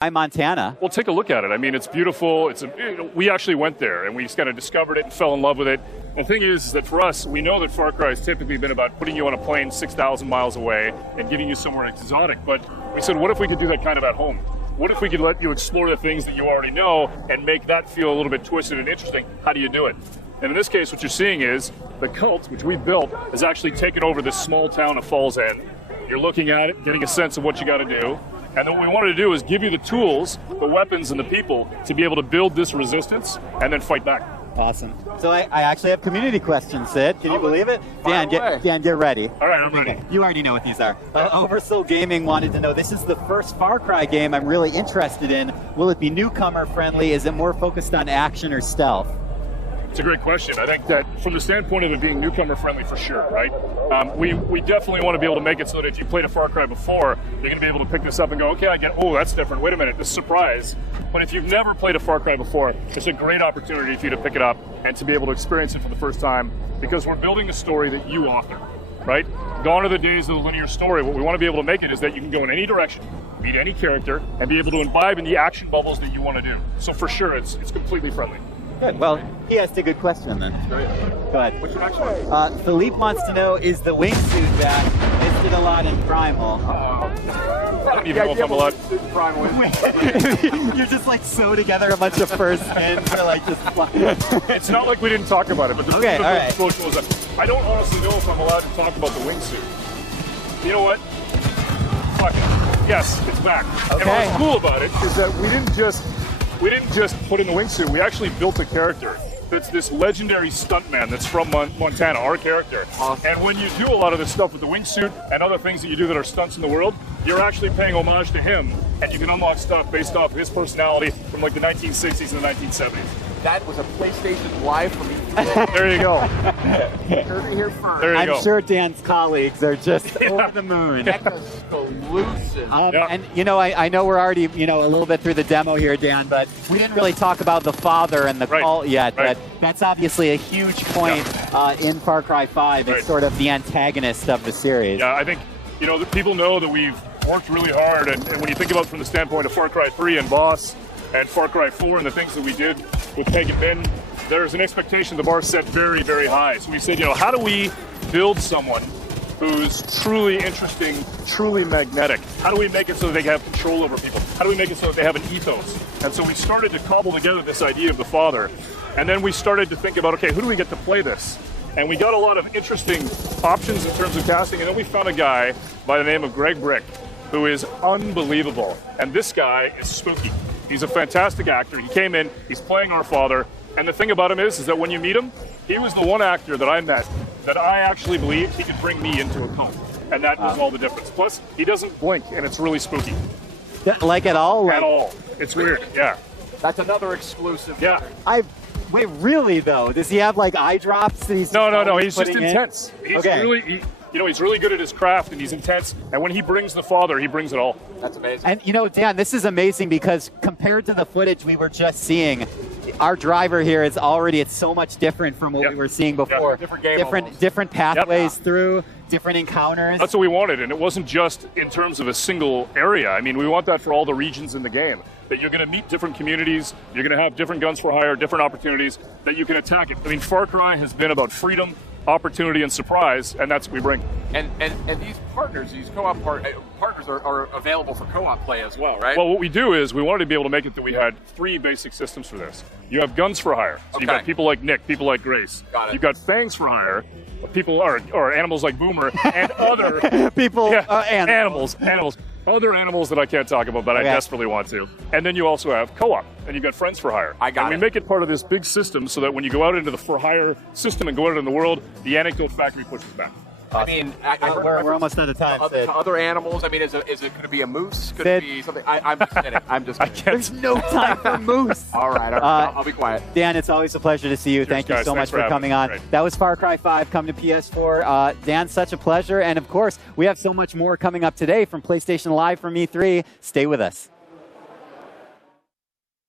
Montana. Well, take a look at it. I mean, it's beautiful. We actually went there, and we just kind of discovered it and fell in love with it. And the thing is that for us, we know that Far Cry has typically been about putting you on a plane 6,000 miles away and getting you somewhere exotic. But we said, what if we could do that kind of at home? What if we could let you explore the things that you already know and make that feel a little bit twisted and interesting? How do you do it? And in this case, what you're seeing is the cult, which we've built, has actually taken over this small town of Falls End. You're looking at it, getting a sense of what you got to do. And then what we wanted to do is give you the tools, the weapons, and the people to be able to build this resistance and then fight back. Awesome. So I actually have community questions, Sid. Can you believe it? Dan, get ready. All right, I'm ready. You already know what these are. Oversoul Gaming wanted to know, this is the first Far Cry game I'm really interested in. Will it be newcomer friendly? Is it more focused on action or stealth? It's a great question. I think that from the standpoint of it being newcomer friendly, for sure, right? We definitely want to be able to make it so that if you played a Far Cry before, you're going to be able to pick this up and go, okay, oh, that's different. Wait a minute, this is a surprise. But if you've never played a Far Cry before, it's a great opportunity for you to pick it up and to be able to experience it for the first time, because we're building a story that you author, right? Gone are the days of the linear story. What we want to be able to make it is that you can go in any direction, meet any character, and be able to imbibe in the action bubbles that you want to do. So for sure, it's completely friendly. Good. Well, he asked a good question then. Great. Go ahead. What's your next one? Philippe wants to know, is the wingsuit back? Missed it a lot in Primal. I don't even know if I'm allowed to Primal. You just like sew together a bunch of fur skins to like just fly. It's not like we didn't talk about it, but the okay, all right. was that I don't honestly know if I'm allowed to talk about the wingsuit. You know what? Fuck it. Yes, it's back. Okay. And what's cool about it is that we didn't just put in the wingsuit. We actually built a character that's this legendary stuntman that's from Montana, our character. Awesome. And when you do a lot of this stuff with the wingsuit and other things that you do that are stunts in the world, you're actually paying homage to him, and you can unlock stuff based off his personality from like the 1960s and the 1970s. That was a PlayStation Live for me. There you go. Here first. There you I'm go. sure Dan's colleagues are just over the moon. Exclusive. And you know, I know we're already a little bit through the demo here, Dan, but we didn't really talk about the father and the cult yet. Right. But that's obviously a huge point in Far Cry 5. It's sort of the antagonist of the series. Yeah, I think the people know that we've worked really hard, and when you think about it from the standpoint of Far Cry 3 and Boss and Far Cry 4 and the things that we did with Pagan Min, there's an expectation the bar set very, very high. So we said, how do we build someone who's truly interesting, truly magnetic? How do we make it so that they have control over people? How do we make it so that they have an ethos? And so we started to cobble together this idea of the father. And then we started to think about, okay, who do we get to play this? And we got a lot of interesting options in terms of casting. And then we found a guy by the name of Greg Brick, who is unbelievable. And this guy is spooky. He's a fantastic actor. He came in, he's playing our father. And the thing about him is that when you meet him, he was the one actor that I met that I actually believed he could bring me into a cult. And that was all the difference. Plus, he doesn't blink, and it's really spooky. Like at all? At all. It's weird, yeah. That's another exclusive. Yeah. Wait, really though? Does he have like eye drops that he's No. He's just in? intense. He's okay. really, he's really good at his craft, and he's intense. And when he brings the father, he brings it all. That's amazing. And Dan, this is amazing because compared to the footage we were just seeing, our driver here is already, it's so much different from what we were seeing before. Different game. Different pathways through, different encounters. That's what we wanted, and it wasn't just in terms of a single area. I mean, we want that for all the regions in the game. That you're going to meet different communities, you're going to have different guns for hire, different opportunities, that you can attack it. I mean, Far Cry has been about freedom, opportunity, and surprise, and that's what we bring. And these partners, these co-op partners are available for co-op play as well, right? Well, what we do is we wanted to be able to make it that we had 3 basic systems for this. You have guns for hire. So you've got people like Nick, people like Grace. Got it. You've got fangs for hire. People or animals like Boomer and other people, animals. Other animals that I can't talk about, but I desperately want to. And then you also have co-op, and you've got friends for hire. We make it part of this big system so that when you go out into the for hire system and go out in the world, the anecdote factory pushes back. I mean, we're almost out of time. Other animals. I mean, is it going to be a moose? Could it be something? I'm just kidding. I'm just kidding. There's no time for moose. All right. I'll be quiet. Dan, it's always a pleasure to see you. Cheers, Thank you so much for coming on. Great. That was Far Cry 5 coming to PS4. Dan, such a pleasure. And of course, we have so much more coming up today from PlayStation Live from E3. Stay with us.